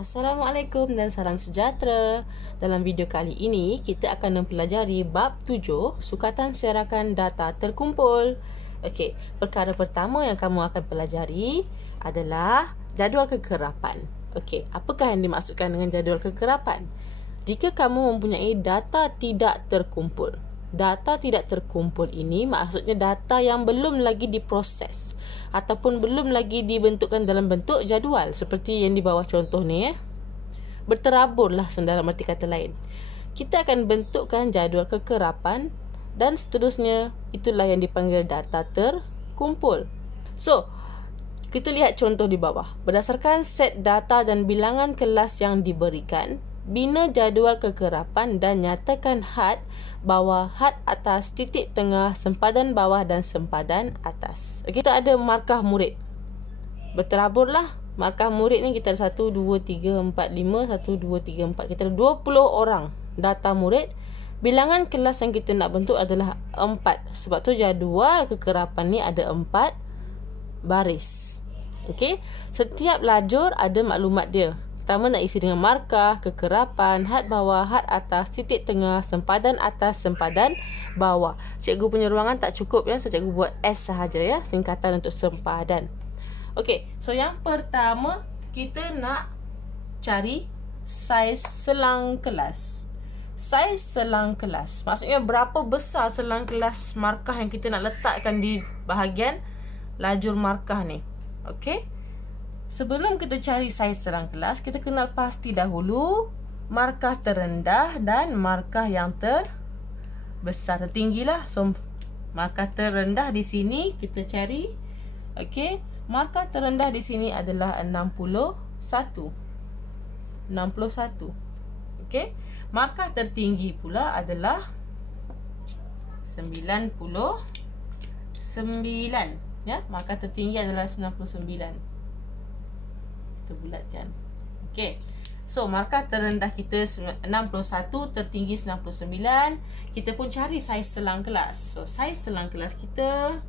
Assalamualaikum dan salam sejahtera. Dalam video kali ini, kita akan mempelajari bab 7, sukatan serakan data terkumpul. Okey, perkara pertama yang kamu akan pelajari adalah jadual kekerapan. Okey, apakah yang dimaksudkan dengan jadual kekerapan? Jika kamu mempunyai data tidak terkumpul. Data tidak terkumpul ini maksudnya data yang belum lagi diproses ataupun belum lagi dibentukkan dalam bentuk jadual seperti yang di bawah contoh ni. Berteraburlah dalam arti kata lain. Kita akan bentukkan jadual kekerapan dan seterusnya. Itulah yang dipanggil data terkumpul. So, kita lihat contoh di bawah. Berdasarkan set data dan bilangan kelas yang diberikan, bina jadual kekerapan dan nyatakan had bawah, had atas, titik tengah, sempadan bawah dan sempadan atas. Kita ada markah murid. Berteraburlah. Markah murid ni kita ada 1, 2, 3, 4, 5. 1, 2, 3, 4. Kita ada 20 orang data murid. Bilangan kelas yang kita nak bentuk adalah 4. Sebab tu jadual kekerapan ni ada 4 baris. Okey, setiap lajur ada maklumat dia. Pertama nak isi dengan markah, kekerapan, had bawah, had atas, titik tengah, sempadan atas, sempadan bawah. Cikgu punya ruangan tak cukup ya, so cikgu buat S sahaja ya, singkatan untuk sempadan. Okey, so yang pertama kita nak cari saiz selang kelas. Saiz selang kelas maksudnya berapa besar selang kelas markah yang kita nak letakkan di bahagian lajur markah ni. Okey, sebelum kita cari saiz selang kelas, kita kenal pasti dahulu markah terendah dan markah yang terbesar, tertinggilah. So, markah terendah di sini kita cari. Okey, markah terendah di sini adalah 61. Okey, markah tertinggi pula adalah 99. Ya, markah tertinggi adalah 99. Kita bulatkan. Okey. So, markah terendah kita 61, tertinggi 99. Kita pun cari saiz selang kelas. So, saiz selang kelas kita,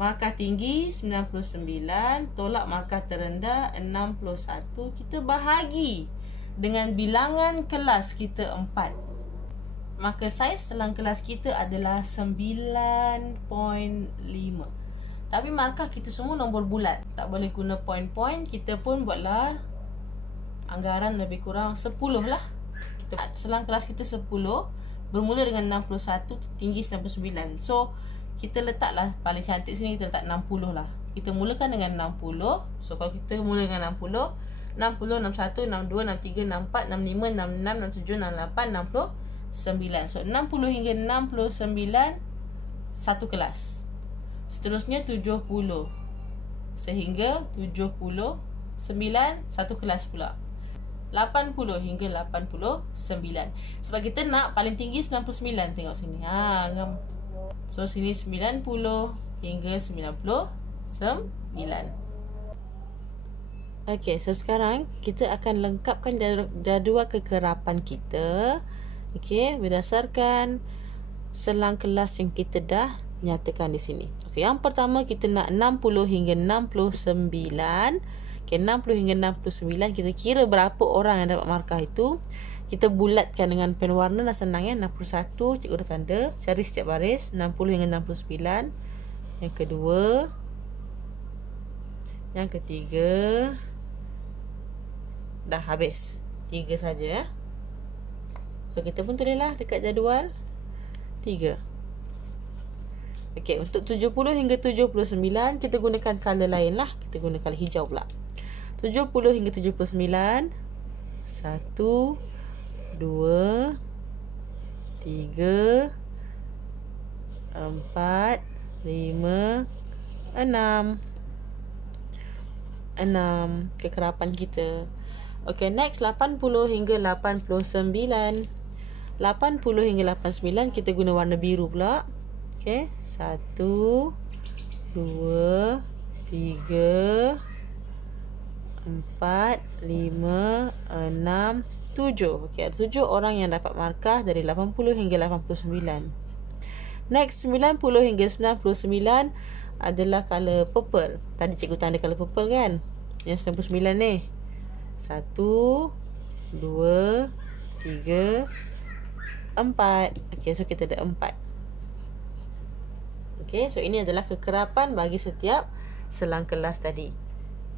markah tinggi 99 tolak markah terendah 61, kita bahagi dengan bilangan kelas kita 4. Maka saiz selang kelas kita adalah 9.5. Tapi markah kita semua nombor bulat, tak boleh guna point-point. Kita pun buatlah anggaran lebih kurang 10 lah. Selang kelas kita 10, bermula dengan 61, tinggi 99. So, kita letaklah paling cantik sini, kita letak 60 lah. Kita mulakan dengan 60. So, kalau kita mula dengan 60, 60, 61, 62, 63, 64, 65, 66, 67, 68, 69. So, 60 hingga 69 satu kelas. Seterusnya 70 sehingga 79 satu kelas pula. 80 hingga 89. Sebab kita nak paling tinggi 99. Tengok sini. So, sini 90 hingga 99. Okey, so sekarang kita akan lengkapkan jadual kekerapan kita. Okey, berdasarkan selang kelas yang kita dah nyatakan di sini. Okey, yang pertama kita nak 60 hingga 69. Okey, 60 hingga 69 kita kira berapa orang yang dapat markah itu. Kita bulatkan dengan pen warna, dah senang ya. 61, cikgu dah tanda. Cari setiap baris 60 hingga 69. Yang kedua, yang ketiga, dah habis. 3 saja ya. So, kita pun tulislah dekat jadual 3. Okey, untuk 70 hingga 79 kita gunakan color lain lah. Kita guna color hijau pula. 70 hingga 79. 1, 2, 3, 4, 5, 6. 6 kekerapan kita. Okey, next 80 hingga 89. 80 hingga 89 kita guna warna biru pula. Okey, 1, 2, 3, 4, 5, 6, 7. Okey, ada 7 orang yang dapat markah dari 80 hingga 89. Next 90 hingga 99 adalah color purple. Tadi cikgu tanda color purple kan, yang 99 ni. 1, 2, 3, 4. Okey, so kita ada 4. Okey, so ini adalah kekerapan bagi setiap selang kelas tadi.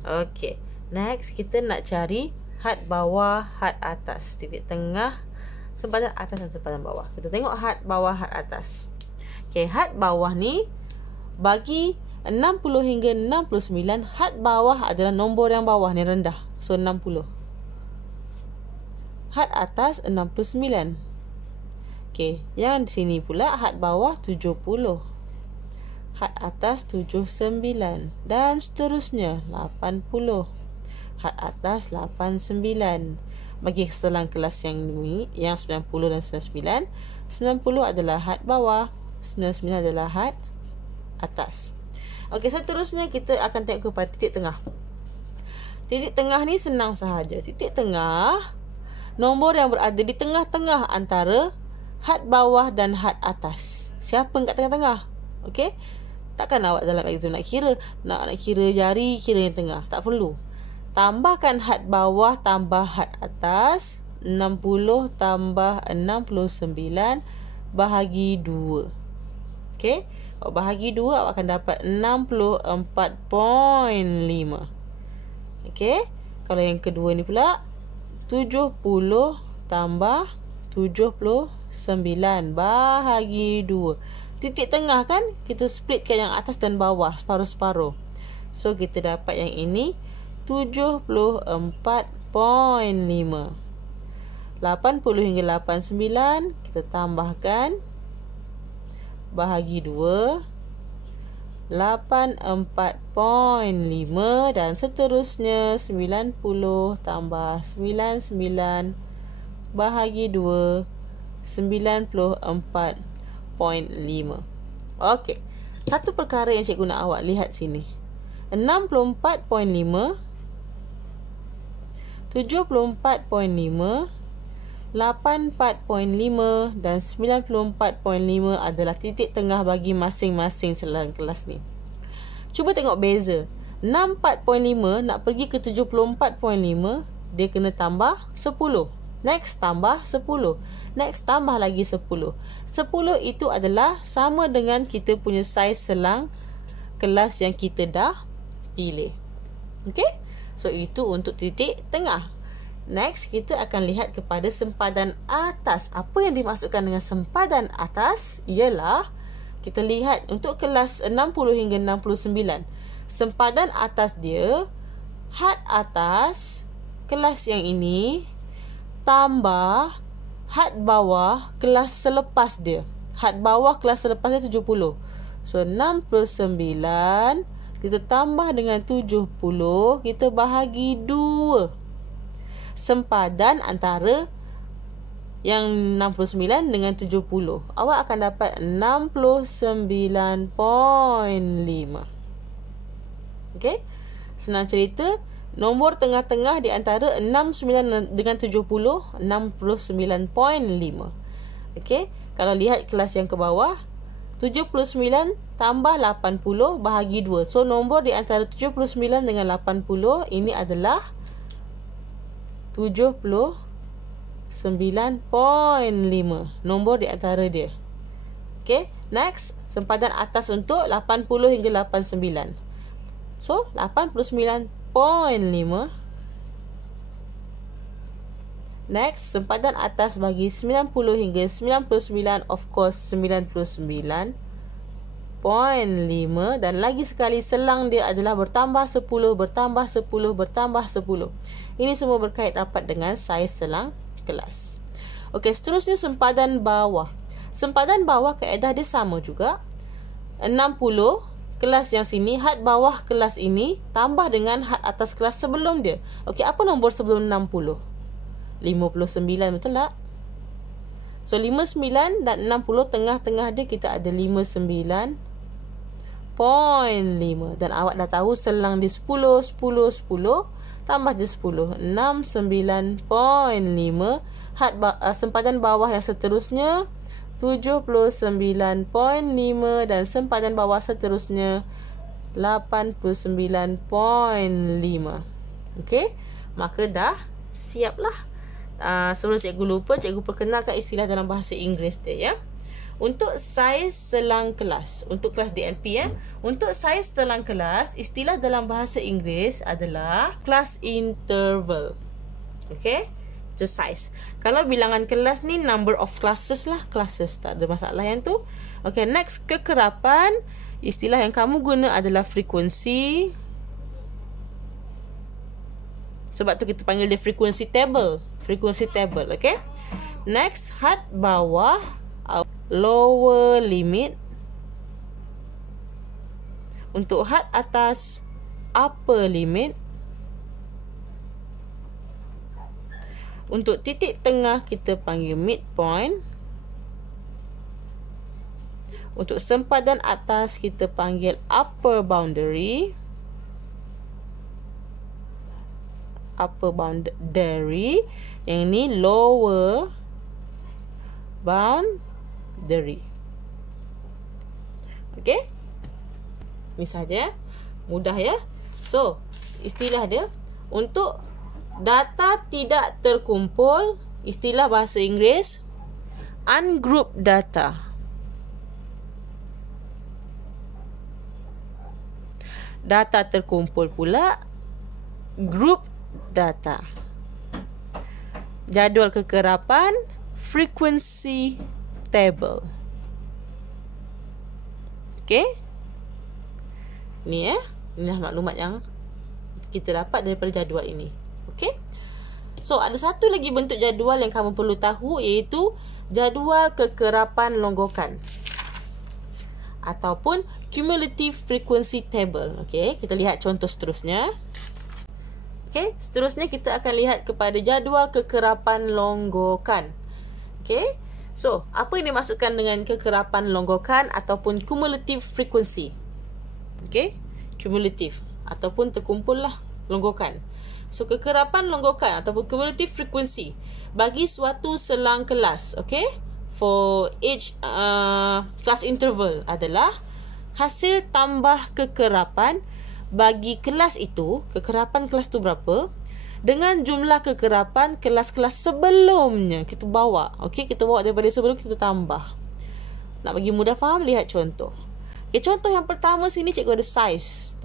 Okey, next kita nak cari had bawah, had atas, titik tengah, sempadan atas dan sempadan bawah. Kita tengok had bawah, had atas. Okey, had bawah ni bagi 60 hingga 69, had bawah adalah nombor yang bawah ni rendah. So 60. Had atas 69. Okey, yang di sini pula had bawah 70. Had atas 79 dan seterusnya 80. Had atas 89. Bagi selang kelas yang ni, yang 90 dan 99, 90 adalah had bawah, 99 adalah had atas. Okey, seterusnya kita akan tengok kepada titik tengah. Titik tengah ni senang sahaja. Titik tengah, nombor yang berada di tengah-tengah antara had bawah dan had atas. Siapa yang kat tengah-tengah? Okey. Takkan awak dalam exam nak kira jari, kira yang tengah. Tak perlu. Tambahkan had bawah tambah had atas. 60 tambah 69 bahagi 2. Okey. Awak bahagi 2, awak akan dapat 64.5. Okey. Kalau yang kedua ni pula 70 tambah 79 bahagi 2. Titik tengah kan, kita splitkan yang atas dan bawah separuh-separuh. So kita dapat yang ini 74.5. 80 hingga 89 kita tambahkan bahagi 2, 84.5 dan seterusnya 90 tambah 99 bahagi 2, 94.5. Okey. Satu perkara yang cikgu nak awak lihat sini. 64.5, 74.5, 84.5 dan 94.5 adalah titik tengah bagi masing-masing selang kelas ni. Cuba tengok beza. 64.5 nak pergi ke 74.5, dia kena tambah 10. Next tambah 10. Next tambah lagi 10. 10 itu adalah sama dengan kita punya saiz selang kelas yang kita dah pilih. Okey? So itu untuk titik tengah. Next kita akan lihat kepada sempadan atas. Apa yang dimaksudkan dengan sempadan atas ialah kita lihat untuk kelas 60 hingga 69. Sempadan atas dia had atas kelas yang ini tambah had bawah kelas selepas dia. Had bawah kelas selepas dia 70. So 69 kita tambah dengan 70, kita bahagi 2. Sempadan antara yang 69 dengan 70. Awak akan dapat 69.5. Okey? Senang cerita, nombor tengah-tengah di antara 69 dengan 70, 69.5. Okey? Kalau lihat kelas yang ke bawah, 79 tambah 80 bahagi 2. So, nombor di antara 79 dengan 80, ini adalah 79.5. Nombor di antara dia. Okey? Next, sempadan atas untuk 80 hingga 89. So, 89.5. Next, sempadan atas bagi 90 hingga 99, of course 99.5. Dan lagi sekali selang dia adalah bertambah 10, bertambah 10, bertambah 10. Ini semua berkait rapat dengan saiz selang kelas. Okey, seterusnya sempadan bawah. Sempadan bawah kaedah dia sama juga. 60 kelas yang sini, had bawah kelas ini tambah dengan had atas kelas sebelum dia. Okey, apa nombor sebelum 60? 59, betul tak? So 59 dan 60 tengah-tengah dia kita ada 59.5. Dan awak dah tahu selang dia 10, 10, 10 tambah je 10, 69.5. Sempadan bawah yang seterusnya 79.5 dan sempadan bawah seterusnya 89.5. Okey? maka dah siaplah. Sebelum cikgu lupa, cikgu perkenalkan istilah dalam bahasa Inggeris dia, ya. Untuk saiz selang kelas, untuk kelas DLP, ya. Untuk saiz selang kelas, istilah dalam bahasa Inggeris adalah class interval. Okay, itu saiz. Kalau bilangan kelas ni number of classes lah, classes, tak ada masalah yang tu. Okay, next, kekerapan. Istilah yang kamu guna adalah frekuensi. Sebab tu kita panggil dia frequency table. Frequency table, okay. Next, had bawah, lower limit. Untuk had atas, upper limit. Untuk titik tengah kita panggil midpoint. Untuk sempadan atas kita panggil upper boundary. Upper boundary. Yang ni lower boundary. Okay, ni sahaja, mudah ya. So, istilah dia untuk data tidak terkumpul, istilah bahasa Inggeris ungrouped data. Data terkumpul pula group data. Jadual kekerapan frequency table. Okay, ni ya, inilah maklumat yang kita dapat daripada jadual ini. Okay, so ada satu lagi bentuk jadual yang kamu perlu tahu, iaitu jadual kekerapan longgokan ataupun cumulative frequency table. Okay, kita lihat contoh seterusnya. Okay, seterusnya kita akan lihat kepada jadual kekerapan longgokan. Okay, so apa yang dimaksudkan dengan kekerapan longgokan ataupun cumulative frequency? Okay, cumulative ataupun terkumpul lah longgokan. So, kekerapan longgokan ataupun cumulative frequency bagi suatu selang kelas, okay, for each class interval adalah hasil tambah kekerapan bagi kelas itu, kekerapan kelas tu berapa, dengan jumlah kekerapan kelas-kelas sebelumnya kita bawa. Okay, kita bawa daripada sebelum, kita tambah. Nak bagi mudah faham, lihat contoh. Okay, contoh yang pertama sini cikgu ada size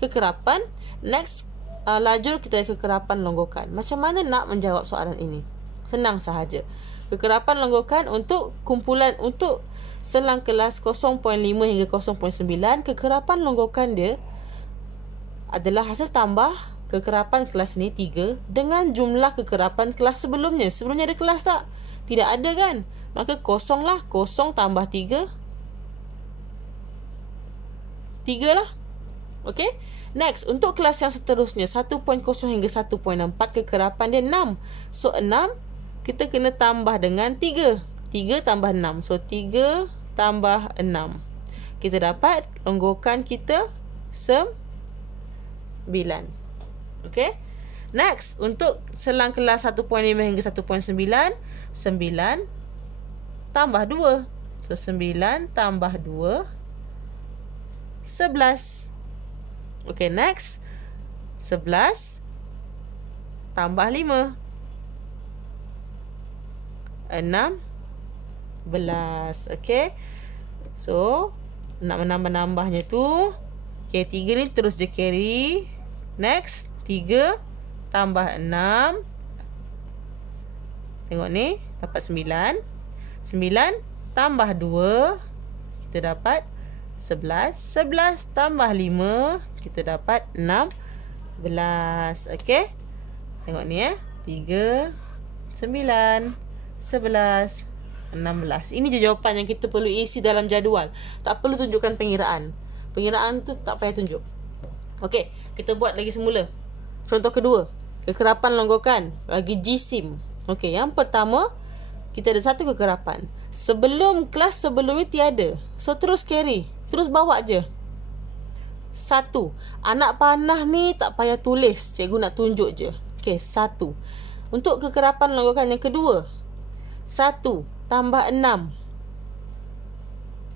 kekerapan. Next, lajur kita ada kekerapan longgokan. Macam mana nak menjawab soalan ini? Senang sahaja. Kekerapan longgokan untuk kumpulan, untuk selang kelas 0.5 hingga 0.9, kekerapan longgokan dia adalah hasil tambah kekerapan kelas ni 3 dengan jumlah kekerapan kelas sebelumnya. Sebelumnya ada kelas tak? Tidak ada kan? Maka kosong lah. 0 tambah 3, 3 lah. Okay. Next, untuk kelas yang seterusnya 1.0 hingga 1.4, kekerapan dia 6. So 6 kita kena tambah dengan 3. 3 tambah 6. So 3 tambah 6. Kita dapat longgokan kita 9. Okay. Next, untuk selang kelas 1.5 hingga 1.9, 9 tambah 2. So 9 tambah 2, 11. Okay, next, 11 tambah 5, 16. Okay, so nak menambah-nambahnya tu, okay, 3 ni terus je carry. Next, 3 tambah 6, tengok ni, dapat 9. 9 tambah 2, kita dapat 11. 11 tambah 5, kita dapat 16. Okay, tengok ni 3, 9, 11, 16. Ini je jawapan yang kita perlu isi dalam jadual. Tak perlu tunjukkan pengiraan. Pengiraan tu tak payah tunjuk. Okey, kita buat lagi semula. Contoh kedua, kekerapan longgokan bagi GSIM. Okey, yang pertama, kita ada satu kekerapan. Sebelum kelas sebelum ni tiada. So terus carry, terus bawa je. 1. Anak panah ni tak payah tulis, cikgu nak tunjuk je. Okey, 1. Untuk kekerapan longgokan yang kedua, 1 tambah 6,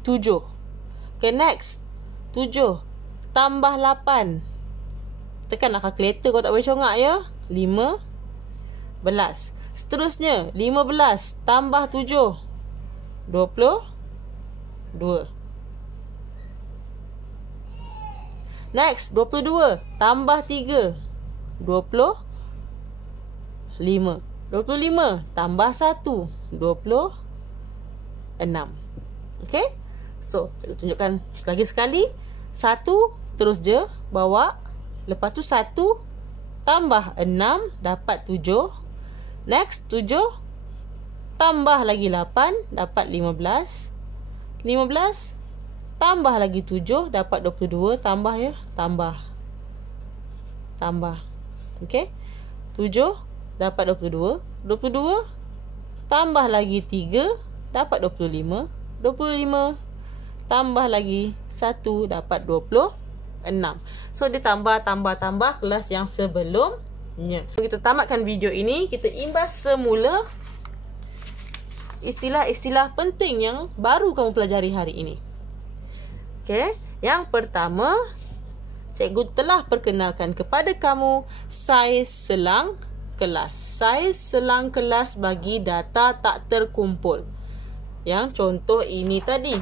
7. Okay, next, 7 tambah 8, Tekanlah kalkulator kau tak boleh congak ya. 15. Seterusnya 15 tambah 7 22. Next 22 tambah 3 25. 25 tambah 1 26. Okay. So cikgu tunjukkan lagi sekali. 1 terus je bawa. Lepas tu 1 tambah 6 dapat 7. Next 7 tambah lagi 8 dapat 15. 15 tambah lagi 7 dapat 22. Tambah ya. Tambah. Okay. 7 dapat 22. 22 tambah lagi 3 dapat 25. 25 tambah lagi 1 dapat 26. So dia tambah kelas yang sebelumnya. Kita tamatkan video ini. Kita imbas semula istilah-istilah penting yang baru kamu pelajari hari ini. Okay. Yang pertama, cikgu telah perkenalkan kepada kamu saiz selang kelas. Saiz selang kelas bagi data tak terkumpul. Yang contoh ini tadi.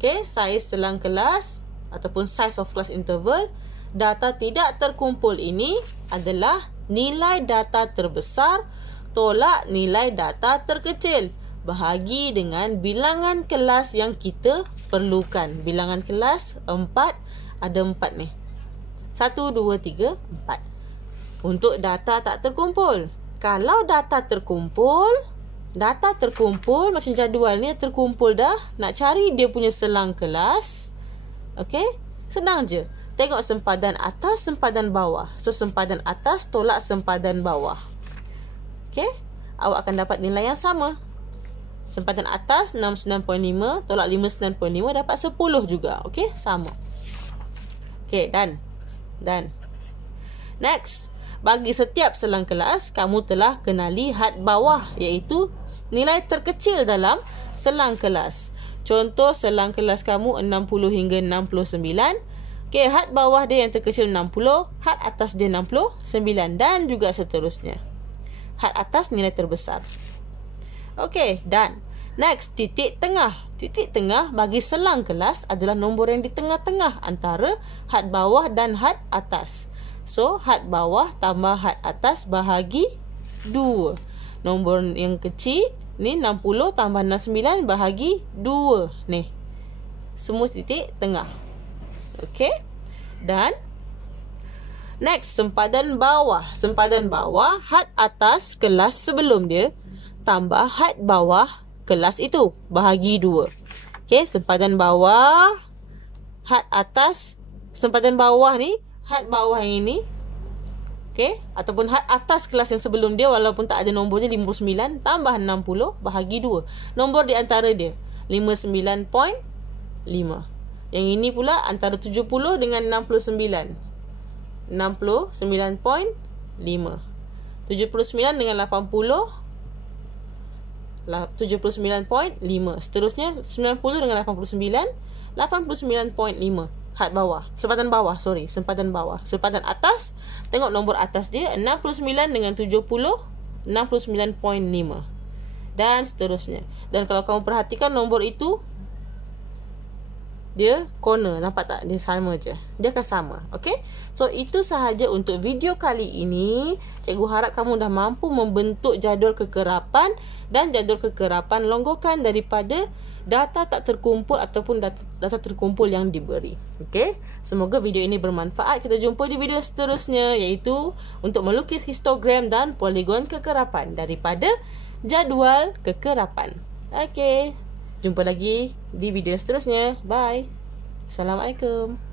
Okay, saiz selang kelas ataupun size of class interval. Data tidak terkumpul ini adalah nilai data terbesar tolak nilai data terkecil. Bahagi dengan bilangan kelas yang kita perlukan. Bilangan kelas 4. Ada 4 ni. 1, 2, 3, 4. Untuk data tak terkumpul. Kalau data terkumpul macam jadual ni terkumpul dah. Nak cari dia punya selang kelas. Okay. Senang je. Tengok sempadan atas, sempadan bawah. So sempadan atas tolak sempadan bawah. Okay. Awak akan dapat nilai yang sama. Sempadan atas 69.5 tolak 59.5 dapat 10 juga. Okay. Sama. Okay. Done. Next. Bagi setiap selang kelas, kamu telah kenali had bawah, iaitu nilai terkecil dalam selang kelas. Contoh selang kelas kamu 60 hingga 69. Okay, had bawah dia yang terkecil 60, had atas dia 69 dan juga seterusnya. Had atas nilai terbesar. Okay, done. Next, titik tengah. Titik tengah bagi selang kelas adalah nombor yang di tengah-tengah antara had bawah dan had atas. So, had bawah tambah had atas bahagi 2. Nombor yang kecil ni 60 tambah 69 bahagi 2. Ni. Semua titik tengah. Okey. Dan next, sempadan bawah. Sempadan bawah, had atas kelas sebelum dia tambah had bawah kelas itu bahagi 2. Okey, sempadan bawah, had atas, sempadan bawah ni had bawah yang ini. Okay. Ataupun had atas kelas yang sebelum dia walaupun tak ada nombornya 59 tambah 60 bahagi 2. Nombor di antara dia 59.5. Yang ini pula antara 70 dengan 69. 69.5. 79 dengan 80. 79.5. Seterusnya 90 dengan 89. 89.5. Had bawah, sempadan bawah, sempadan bawah. Sempadan atas, tengok nombor atas dia 69 dengan 70, 69.5 dan seterusnya. Dan kalau kamu perhatikan nombor itu dia corner, nampak tak? Dia sama je. Dia akan sama. Okay. So itu sahaja untuk video kali ini. Cikgu harap kamu dah mampu membentuk jadual kekerapan dan jadual kekerapan longgokan daripada data tak terkumpul ataupun data terkumpul yang diberi. Okay. Semoga video ini bermanfaat. Kita jumpa di video seterusnya, iaitu untuk melukis histogram dan poligon kekerapan daripada jadual kekerapan. Okay. Jumpa lagi di video seterusnya. Bye. Assalamualaikum.